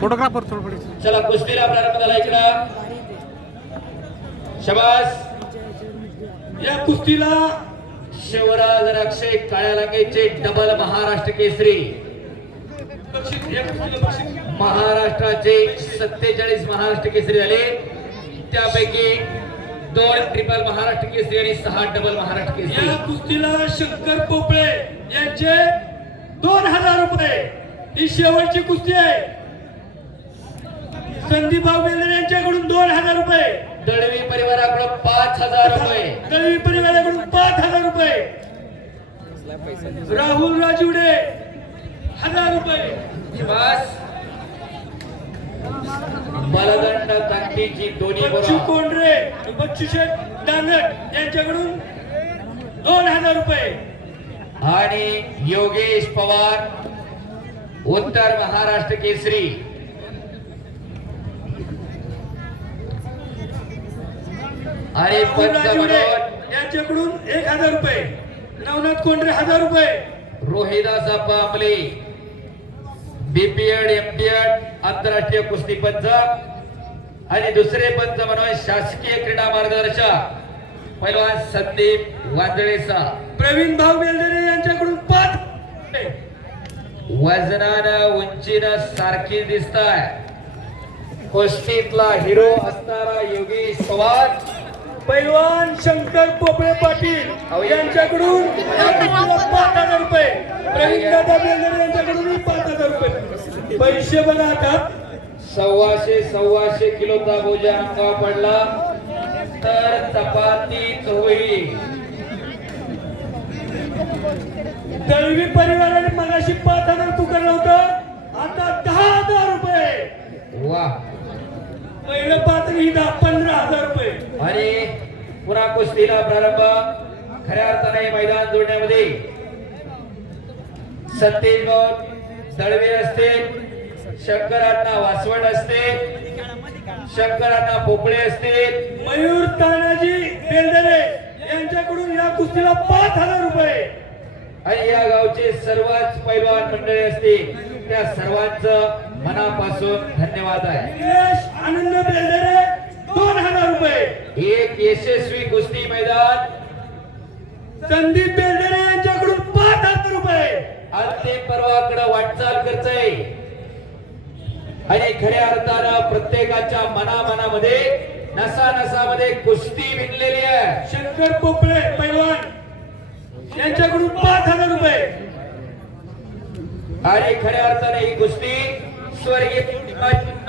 Photographer थोडं चला कुस्तीला प्रारंभ झाला इकडं. शबास. या कुस्तीला शिवराज रक्षे काळ्या लागेचे डबल महाराष्ट्र केसरी. महाराष्ट्राचे सत्तेचाळीस महाराष्ट्र केसरी झाले. त्यापैकी दोन ट्रिपल महाराष्ट्र केसरी आणि सहा डबल महाराष्ट्र केसरी. या कुस्तीला शंकर पोपळे यांचे दोन हजार रुपये. ही शेवटची कुस्ती आहे. संदीप भाऊ बेलर यांच्याकडून दोन हजार रुपये. दळवी परिवाराकडून पाच हजार रुपये. दळवी परिवाराकडून पाच हजार रुपये. राहुल राजवडे हजार रुपये. बलदंड कांतीची दोन्ही बच्चू कोंडरे बच्चू शेठ दांगट यांच्याकडून दोन हजार रुपये. आणि योगेश पवार उत्तर महाराष्ट्र केसरी. आणि यांच्याकडून एक हजार रुपये. नवनाथ कोंडरे हजार रुपये. रोहिदास आपले बीपीएड एमपीएड आंतरराष्ट्रीय कुस्ती पंच आणि दुसरे पंच म्हणून शासकीय क्रीडा मार्गदर्शक पैलवान संदीप वांजळेचा प्रवीण भाऊ बेलदरे यांच्याकडून पाच. वजनानं उंचीनं सारखी दिसताय. कुस्तीतला हिरो असणारा योगेश पवार. पैलवान शंकर पोपळे पाटील यांच्याकडून पाच हजार रुपये. यांच्याकडून पाच हजार रुपये. पैसे बघा आता सव्वाशे सव्वाशे किलोचा बोजा अंगा पडला तर चपातीच होईल. दळवी परिवाराने मगाशी पाच हजार पुकारलं होतं. आता दहा हजार रुपये. वा पहिलं आणि ही दहा पंधरा हजार पुन्हा कुस्तीला प्रारंभ. खऱ्या अर्थाने मैदान जोडण्यामध्ये सतेज भाऊ दळवे असते शंकरांना वासवड असते शंकरांना पोपळे असते. मयूर तानाजी बेलदरे यांच्याकडून या कुस्तीला पाच हजार रुपये. आणि या गावचे सर्वच पैलवान मंडळी असतील त्या सर्वांचं मनापासून धन्यवाद आहे. आनंद बेलदरे दोन हजार रुपये एक यशस्वी कुस्ती मैदान. संदीप बेलदरे यांच्याकडून पाच हजार रुपये. अंतिम पर्वाकडे वाटचाल करतय. आणि खऱ्या अर्थानं प्रत्येकाच्या मनामनामध्ये नसा नसामध्ये कुस्ती विणलेली आहे. शंकर पोपळे पैलवान यांच्याकडून पाच हजार रुपये. आणि खऱ्या अर्थाने ही कुस्ती स्वर्गीय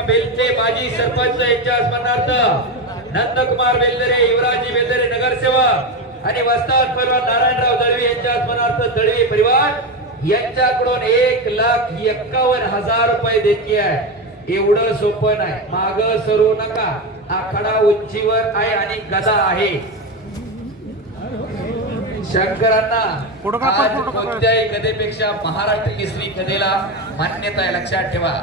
बेलचे माजी सरपंच यांच्या स्मरणार्थ. नंदकुमार बेलदरे युवराजी बेलदरे नगरसेवक आणि वस्ताद पैलवान नारायणराव दळवी यांच्या स्मरणार्थ दळवी परिवार यांच्याकडून एक लाख एक्कावन्न हजार रुपये देते आहे एवढं सोपं नाही. माग सरू नका. आखाडा उंचीवर आहे आणि गदा आहे. शंकरांना. कोणत्याही गदेपेक्षा महाराष्ट्र केसरी गदेला मान्यता आहे. लक्षात ठेवा.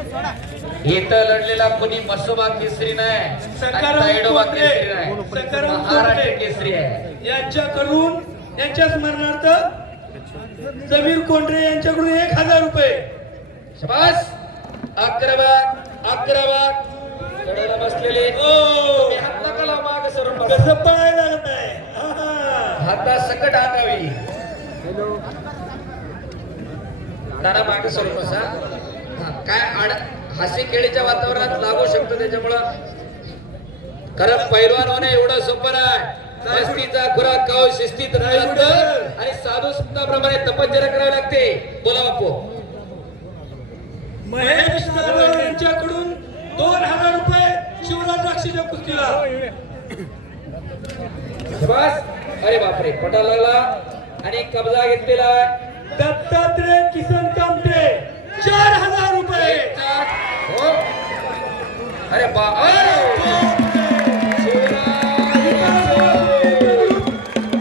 इथं लढलेला कोणी मसोबा केसरी नाही केसरी नाही. सकाराम महाराष्ट्र कोंडरे. केसरी आहे. यांच्याकडून यांच्या स्मरणार्थ समीर कोंडरे यांच्याकडून एक हजार रुपये. शबास! अक्रमात अक्रमात कडेला बसलेले. हात नका लावू, मागं सरून बसा. कसं पळायला लागत आहे? आहा. हाता सकट आणावी दादा मागे सरून बसा. काय आड हास्य खेळीच्या वातावरणात लागू शकतो त्याच्यामुळं? कारण पैलवान होणं एवढं सोपं नाही. मस्तीचा खुराक खाऊ शिस्तीत लागतं आणि साधू संतांप्रमाणे तपश्चर्या करावी लागते. बोला बापू. महेश यांच्याकडून दोन हजार रुपये शिवराज राक्षीच्या कुस्तीला बस. अरे बापरे पटा लागला. आणि कब्जा घेतलेला आहे. दत्तात्रय किसन कामटे चार हजार रुपये.